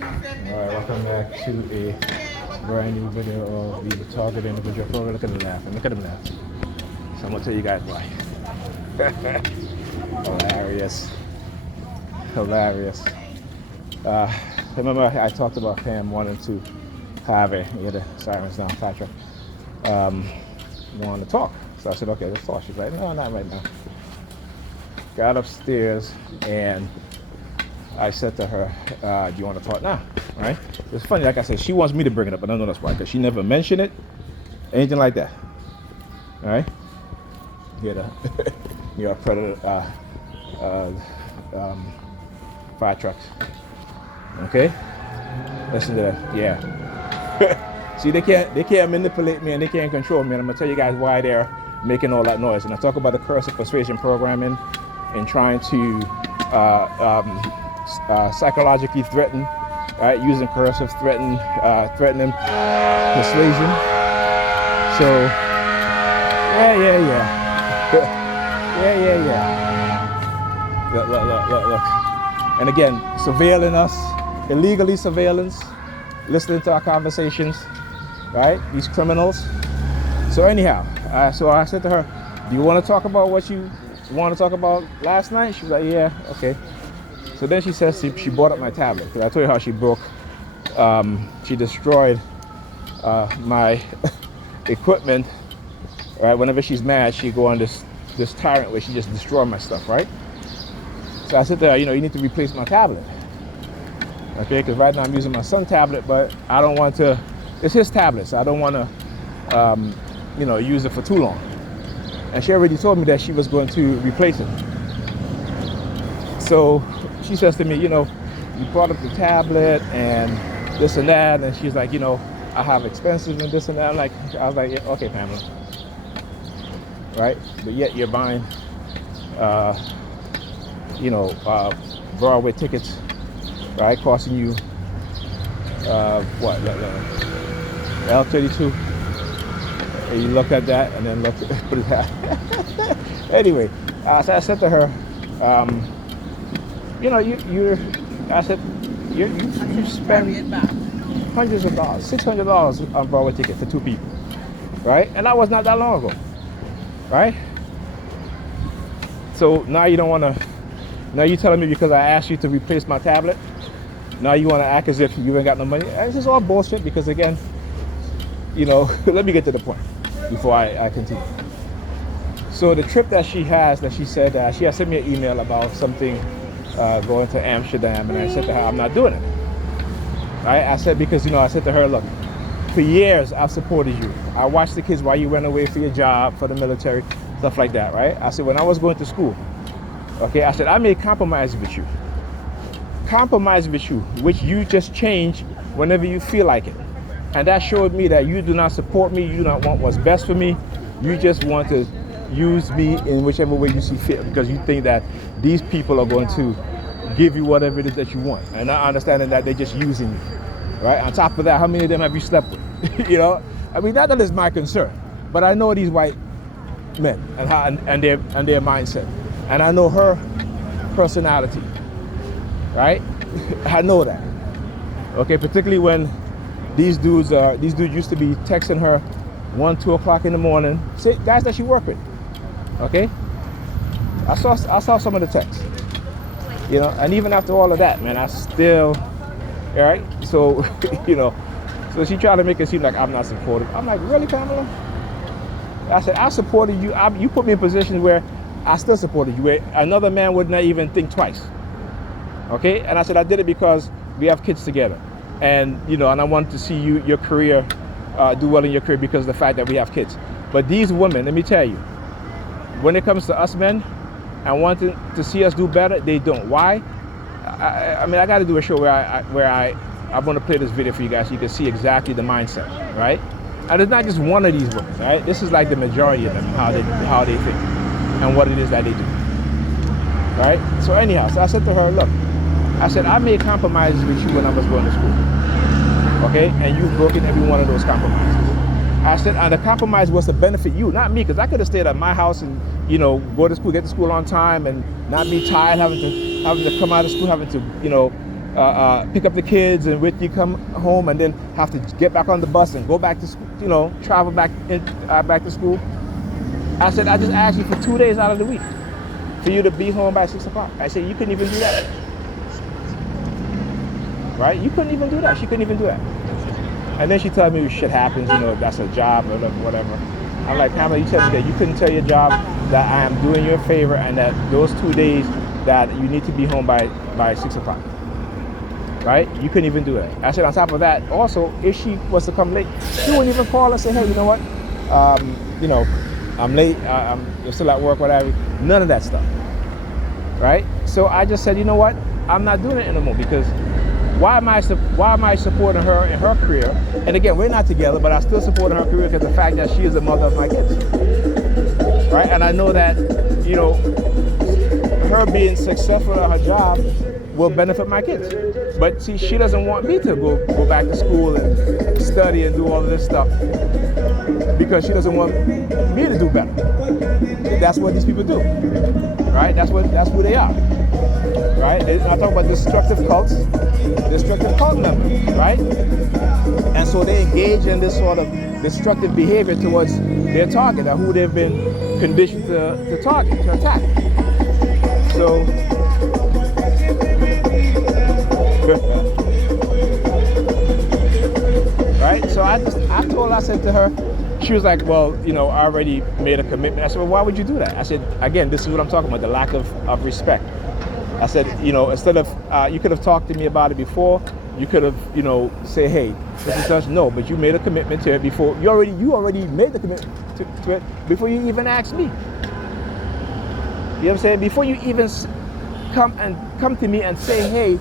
Alright, welcome back to a brand new video of the target individual program. Look at him laughing. Look at him laughing. So I'm gonna tell you guys why. Hilarious. Hilarious. Remember I talked about Pam wanting to have a, you the sirens down, Patrick, wanted to talk. So I said, okay, let's talk. She's like, no, not right now. Got upstairs and I said to her, do you want to talk now? Right? It's funny, like I said, she wants me to bring it up, but I know that's why, because she never mentioned it, anything like that. All right? You're a predator, fire trucks. Okay? Listen to that. Yeah. See, they can't manipulate me and they can't control me. And I'm gonna tell you guys why they're making all that noise. And I talk about the coercive persuasion programming and trying to psychologically threaten, right? Using coercive threatening persuasion. So, yeah. Look. And again, surveilling us, illegally surveillance, listening to our conversations, right? These criminals. So anyhow, so I said to her, do you want to talk about what you want to talk about last night? She was like, yeah, okay. So then she says she bought up my tablet. Because I told you how she broke, she destroyed my equipment, right? Whenever she's mad, she go on this tyrant where she just destroy my stuff, right? So I said to her, you need to replace my tablet. Okay, because right now I'm using my son's tablet, but I don't want to, it's his tablet, so I don't want to, use it for too long. And she already told me that she was going to replace it. So she says to me, you brought up the tablet and this and that, and she's like, I have expenses and this and that. I was like, yeah, okay, Pamela. Right? But yet you're buying, Broadway tickets, right? Costing you, L32. And you look at that and then put it out. Anyway, so I said to her, I said, you spend hundreds of dollars, $600 on Broadway ticket for two people, right? And that was not that long ago, right? So now you don't want to, now you're telling me because I asked you to replace my tablet, now you want to act as if you ain't got no money. This is all bullshit because again, let me get to the point before I continue. So the trip that she has, that she said, she has sent me an email about something going to Amsterdam, and I said to her, I'm not doing it. Right? I said, because, I said to her, look, for years I've supported you. I watched the kids while you went away for your job, for the military, stuff like that, right? I said, when I was going to school, okay, I said, I made compromises with you. Compromise with you, which you just change whenever you feel like it. And that showed me that you do not support me, you do not want what's best for me, you just want to use me in whichever way you see fit because you think that these people are going to give you whatever it is that you want. And not understanding that they're just using you, right? On top of that, how many of them have you slept with? Not that is my concern, but I know these white men and their mindset. And I know her personality, right? I know that. Okay, particularly when these dudes used to be texting her 1, 2 o'clock in the morning. See, guys that she work with. Okay? I saw some of the texts. And even after all of that, man, I still, all right? So, so she tried to make it seem like I'm not supportive. I'm like, really, Pamela? I said, I supported you. You put me in positions where I still supported you, where another man would not even think twice. Okay? And I said, I did it because we have kids together. And, and I wanted to see your career, do well in your career because of the fact that we have kids. But these women, let me tell you, when it comes to us men and wanting to see us do better, they don't. Why? I got to do a show where I'm going to play this video for you guys so you can see exactly the mindset, right? And it's not just one of these women, right? This is like the majority of them, how they think and what it is that they do, right? So anyhow, so I said to her, look, I said, I made compromises with you when I was going to school, okay? And you've broken every one of those compromises. I said, and the compromise was to benefit you, not me, because I could have stayed at my house and, go to school, get to school on time, and not be tired having to come out of school, having to, pick up the kids and with you come home and then have to get back on the bus and go back to school, travel back back to school. I said, I just asked you for 2 days out of the week for you to be home by 6 o'clock. I said, you couldn't even do that. Right? You couldn't even do that. She couldn't even do that. And then she told me shit happens, that's a job or whatever. I'm like, Pamela, you tell me that you couldn't tell your job that I am doing you a favor and that those 2 days that you need to be home by 6 o'clock. Right? You couldn't even do that. I said, on top of that, also, if she was to come late, she wouldn't even call and say, hey, you know what? I'm late, I'm still at work, whatever. None of that stuff. Right? So I just said, you know what? I'm not doing it anymore because why am I supporting her in her career? And again, we're not together, but I still support her career because of the fact that she is the mother of my kids. Right? And I know that, her being successful at her job will benefit my kids. But see, she doesn't want me to go back to school and study and do all of this stuff because she doesn't want me to do better. That's what these people do, right? That's who they are, right? I talk about destructive cult members, right? And so they engage in this sort of destructive behavior towards their target, or who they've been conditioned to target, to attack. So. Right? So I told her, I said to her, she was like, well, I already made a commitment. I said, well, why would you do that? I said, again, this is what I'm talking about, the lack of respect. I said, instead of, you could have talked to me about it before, you could have, say, hey, this and such. No, but you made a commitment to it before. You already made the commitment to it before you even asked me. You know what I'm saying? Before you even come to me and say, hey,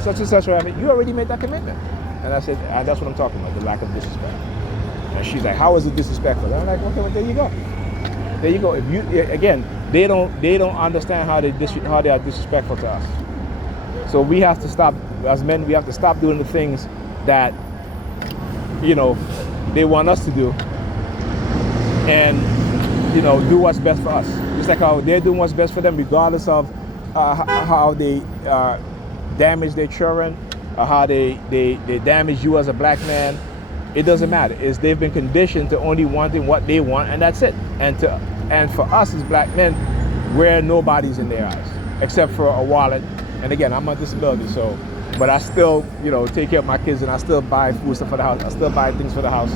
such and such, whatever, you already made that commitment. And I said, that's what I'm talking about, the lack of disrespect. And she's like, how is it disrespectful? I'm like, okay, well, there you go. There you go. If you, again, they don't understand how they are disrespectful to us. So we have to stop, as men, we have to stop doing the things that, they want us to do and, do what's best for us. Just like how they're doing what's best for them, regardless of how they damage their children, or how they damage you as a black man. It doesn't matter. They've been conditioned to only wanting what they want, and that's it. And for us as black men, we're nobodies in their eyes, except for a wallet. And again, I'm on disability, but I still, take care of my kids, and I still buy food stuff for the house. I still buy things for the house,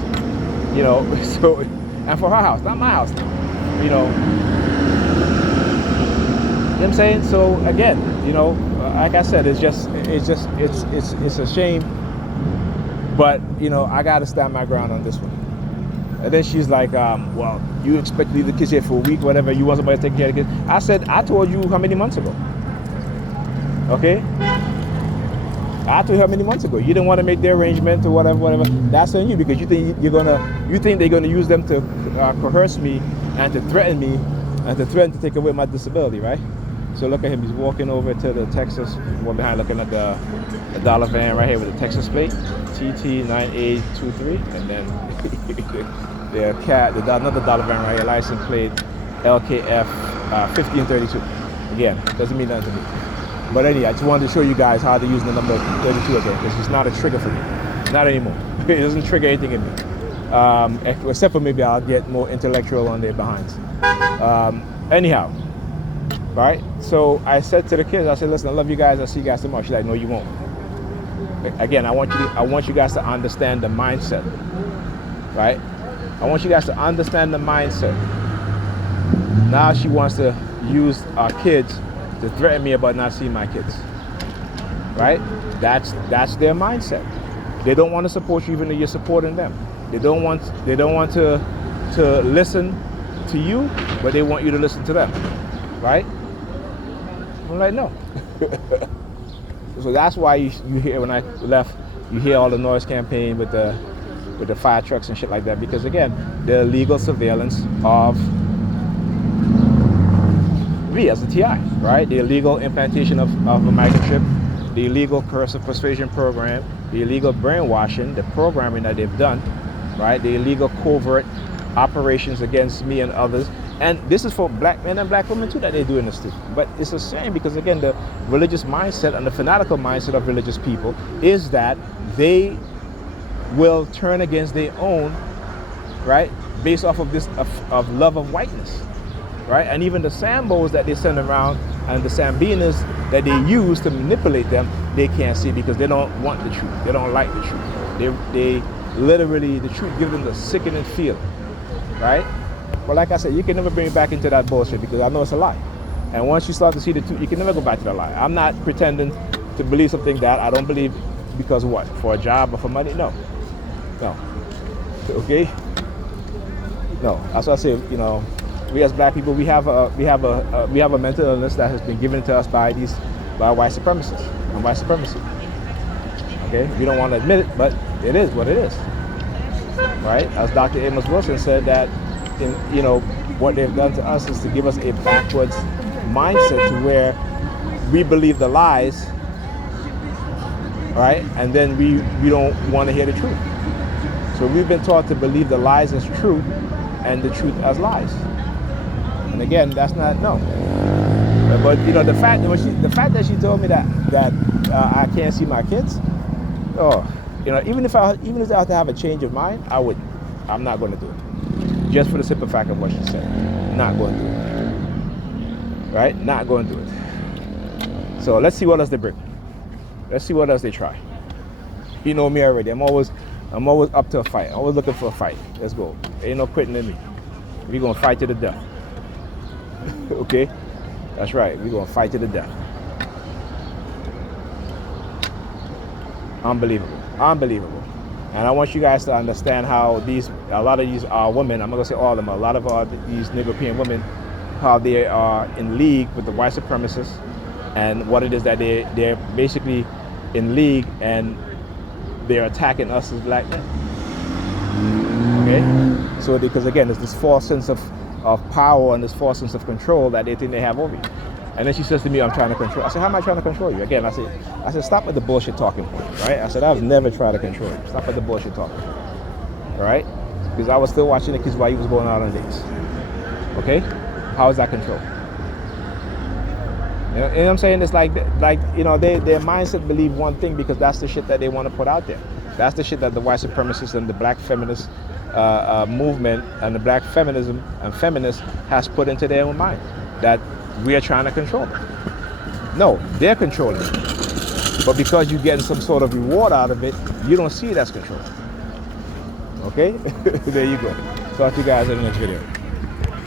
so, and for her house, not my house, You know what I'm saying? So again, like I said, it's a shame. But I gotta stand my ground on this one. And then she's like, well, you expect to leave the kids here for a week, whatever. You want somebody to take care of the kids. I said, I told you how many months ago. Okay? I told you how many months ago. You didn't want to make the arrangement or whatever. That's on you because you think they're gonna use them to coerce me and to threaten me and to threaten to take away my disability, right? So look at him. He's walking over to the Texas. One behind, looking at the dollar van right here with the Texas plate, TT9823, and then another dollar van right here, license plate LKF 1532. Again, doesn't mean nothing to me. But anyway, I just wanted to show you guys how to use the number 32 again, because it's not a trigger for me. Not anymore. It doesn't trigger anything in me. Except for maybe I'll get more intellectual on their behinds. Anyhow, right? So I said to the kids, I said, listen, I love you guys. I'll see you guys tomorrow. She's like, no, you won't. Again, I want you guys to understand the mindset, right? I want you guys to understand the mindset. Now she wants to use our kids to threaten me about not seeing my kids, right? That's their mindset. They don't want to support you even though you're supporting them. They don't want to listen to you, but they want you to listen to them, right? I'm like, no. So that's why you hear, when I left, you hear all the noise campaign with the fire trucks and shit like that, because again, the illegal surveillance of me as a TI, right? The illegal implantation of a microchip, the illegal coercive persuasion program, the illegal brainwashing, the programming that they've done, right? The illegal covert operations against me and others, And this is for black men and black women too that they're doing this too. But it's a shame because again, the religious mindset and the fanatical mindset of religious people is that they will turn against their own, right? Based off of this of love of whiteness, right? And even the Sambos that they send around and the Sambinas that they use to manipulate them, they can't see because they don't want the truth. They don't like the truth. They literally, the truth gives them the sickening feeling, right? But like I said, you can never bring me back into that bullshit because I know it's a lie. And once you start to see the truth, you can never go back to the lie. I'm not pretending to believe something that I don't believe because what? For a job or for money? No. No. Okay? No. That's what I say, you know, we as black people, we have a mental illness that has been given to us by white supremacists and white supremacy. Okay? We don't want to admit it, but it is what it is. Right? As Dr. Amos Wilson said that you know, what they've done to us is to give us a backwards mindset to where we believe the lies, right? And then we don't want to hear the truth. So we've been taught to believe the lies as truth and the truth as lies. And again, that's not, no. But you know, the fact that she told me that I can't see my kids, oh, you know, even if I have to have a change of mind, I wouldn't. I'm not going to do it. Just for the simple fact of what she said. Not going to do it. Right? Not going to do it. So let's see what else they bring. Let's see what else they try. You know me already. I'm always up to a fight. I'm always looking for a fight. Let's go. Ain't no quitting in me. We're going to fight to the death. Okay? That's right. We're going to fight to the death. Unbelievable. Unbelievable. And I want you guys to understand how a lot of these women, I'm not going to say all of them, a lot of these European women, how they are in league with the white supremacists and what it is that they're basically in league and they're attacking us as black men. Okay? So because again, there's this false sense of power and this false sense of control that they think they have over you. And then she says to me, I'm trying to control. I said, how am I trying to control you? Again, I said, stop with the bullshit talking, right? I said, I've never tried to control you. Stop with the bullshit talking. All right? Because I was still watching the kids while he was going out on dates. Okay? How is that control? You know what I'm saying? It's like you know, their mindset believe one thing because that's the shit that they want to put out there. That's the shit that the white supremacists and the black feminist movement and the black feminism and feminists has put into their own mind. That we are trying to control them. No, they're controlling it. But because you're getting some sort of reward out of it, you don't see it as control. Okay? There you go. Talk to you guys in the next video.